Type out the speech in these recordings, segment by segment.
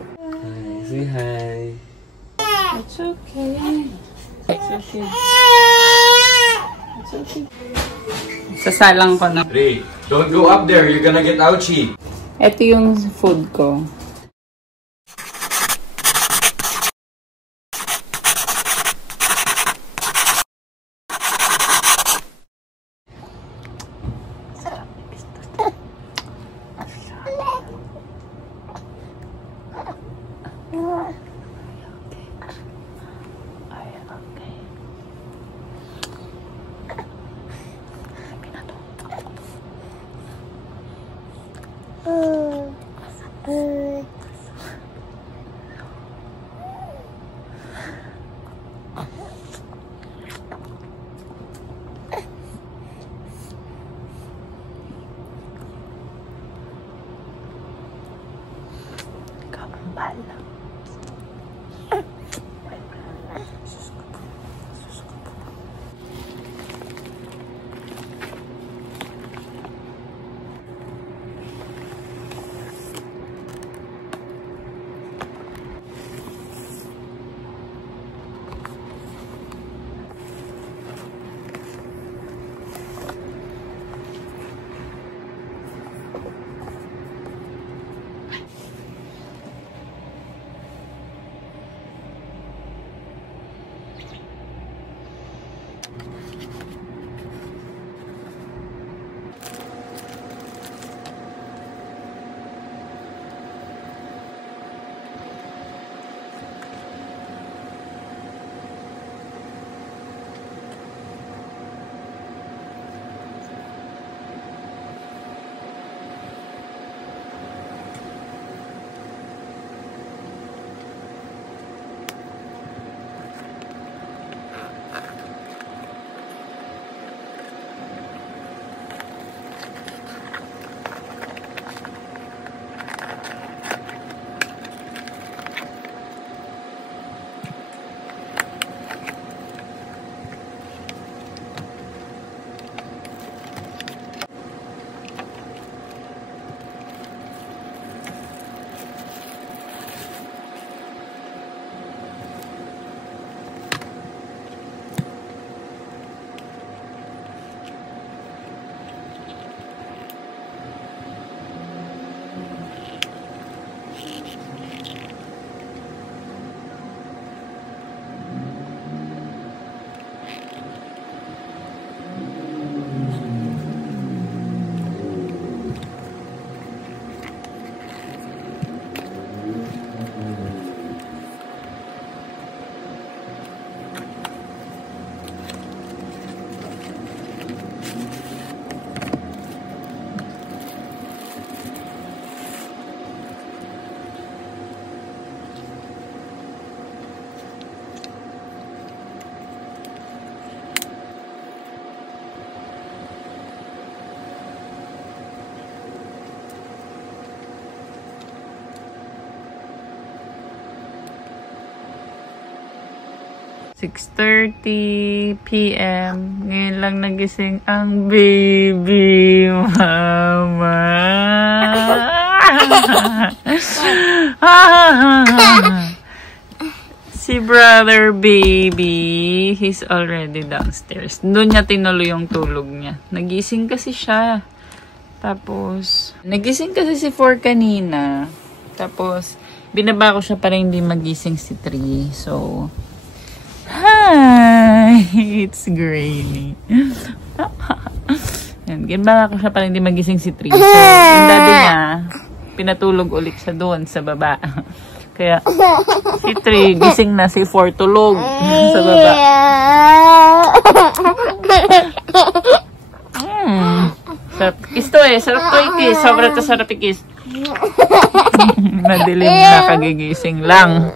Hi, say hi. It's okay. It's okay. It's okay. Sasalang ko na. Ray, don't go up there. You're gonna get ouchy. Ito yung food ko. PM. Ngayon lang nagising ang baby mama. Si brother baby, he's already downstairs. Doon niya tinuloy yung tulog niya. Nagising kasi siya. Tapos, nagising kasi si 4 kanina. Tapos, binaba ko siya para hindi magising si 3. So, hi! It's Granny. Yan, ginbala ko siya para hindi magising si 3. So, yung daddy niya, pinatulog ulit siya doon sa baba. Kaya, si 3, gising na, si 4 tulog sa baba. Sarap ikis to eh. Sarap to ikis. Sobra to sarap ikis. Madilim na, kagigising lang.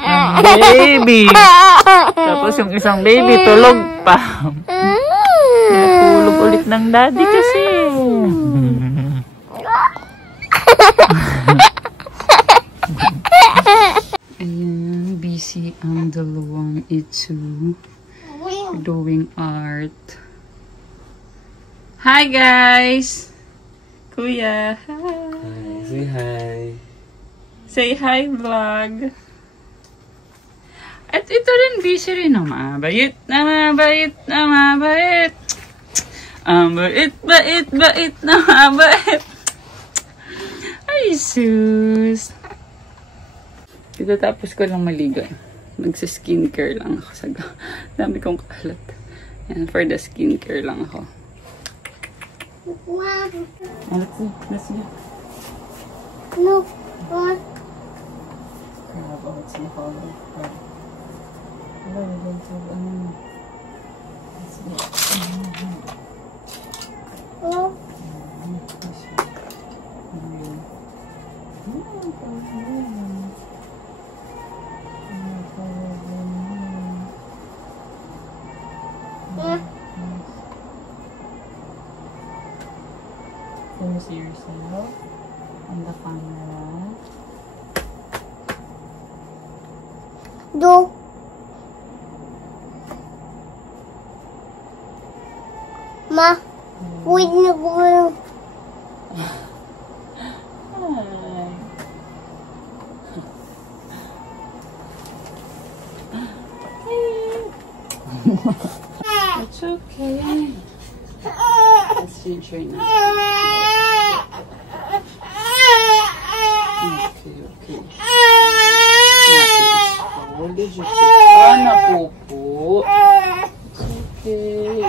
Ang baby. Tapos yung isang baby tulog pa. Natulog ulit ng daddy kasi. Ayan, busy ang dalawang ito. Doing art. Hi guys! Kuya, hi! Hi, say hi. Say hi, vlog. At ito rin, busy rin. Mabait na mabait na mabait. Ang bait na mabait. Ay, sus. Tapos ko lang maligo. Nagsa-skincare lang ako. Dami kong kalat. Yan, for the skincare lang ako. Wow. Let's go. No. What? What's the color? Hello, we don't have let's go. Oh. Can you see yourself on the camera? Do. Ma, wait na po. It's okay. Let's change right now. Okay. What did you put? Ah, napupo. It's okay.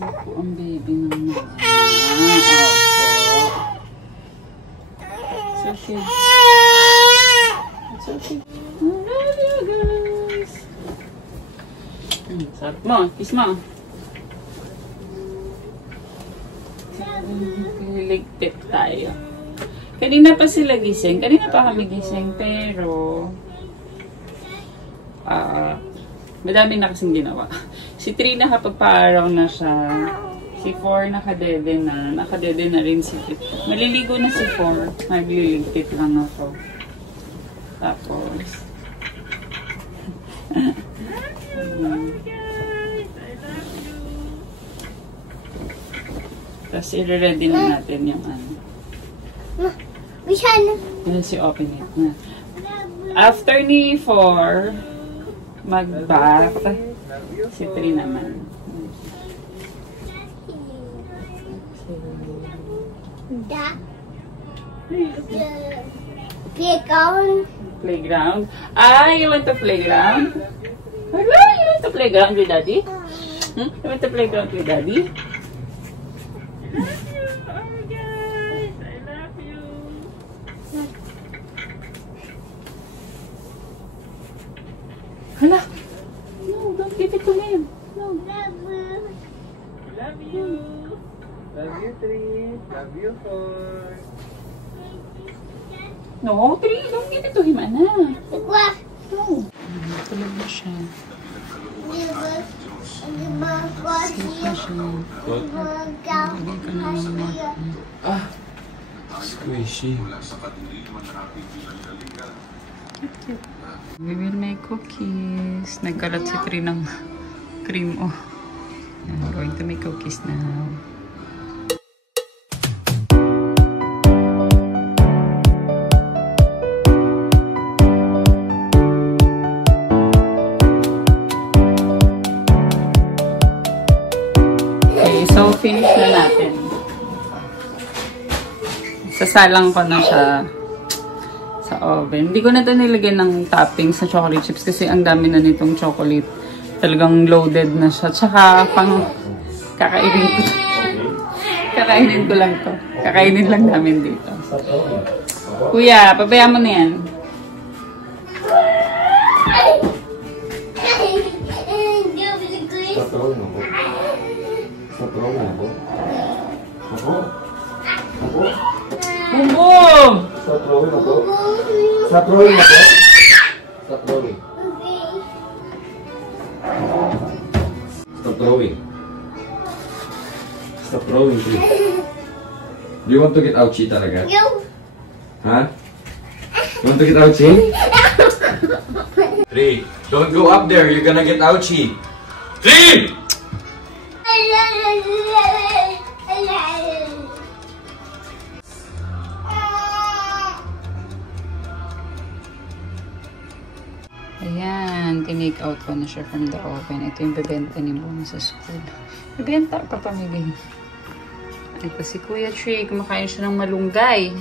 Napupo ang baby naman. It's okay. It's okay. I love you guys. Sarap mo. Kiss mo. Liligpit tayo. Kanina pa sila gising. Kanina pa kami gising. Pero madami na kasing ginawa. Si 3 nakapagpa-araw na siya. Si 4 nakadede na. Nakadede na rin si 3. Maliligo na si 4. Magliligpit lang ako. Tapos tapos i-ready na natin yung ano. Yan si open it na. After ni 4 mag-bath, si 3 naman. Playground. Ah, you went to playground? Hello, you went to playground with daddy? You went to playground with daddy? Hala! No, don't give it to him. No. Love you. Love you, 3. Love you, 4. No, 3. Don't give it to him, Ana. What? No. Tulog na siya. Squishy. We will make cookies. Nagkalat si 3 ng cream. Oh. I'm going to make cookies now. Okay, so finish na natin. Sasalang ko na siya sa oven. Hindi ko na ito nilagyan ng toppings sa chocolate chips kasi ang dami na nitong chocolate. Talagang loaded na siya. Tsaka pang kakainin ko. Kakainin ko lang to. Kakainin lang namin dito. Kuya, pabayaan mo na yan. Boom boom! Stop throwing ako. Stop throwing ako. Stop throwing. Stop throwing. Stop throwing, please. Do you want to get ouchie talaga? No. Huh? You want to get ouchie? 3. Don't go up there. You're gonna get ouchie. 3! ko na siya from the oven. Ito yung bebenta ni Boom sa school. Bebenta pa pamigay. Ito si Kuya Trey. Kumakain siya ng malunggay.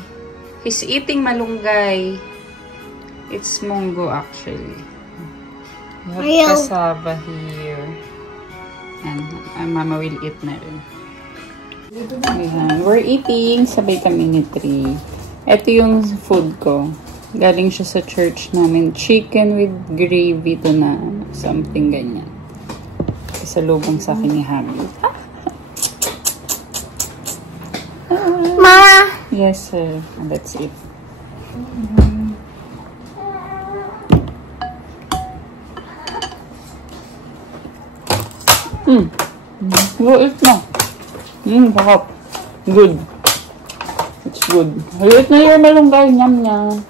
He's eating malunggay. It's munggo actually. We have cassava here. And Mama will eat na rin. Ayan. We're eating. Sabay kami ni Trey. Ito yung food ko. Galing siya sa church namin. Chicken with gravy to na something ganyan. Kasalubong sa akin ni Habi. Mama. Yes, sir. And that's it. Good na. Sarap. Good. It's good. Halit na yung malunggay. Nyam nyam.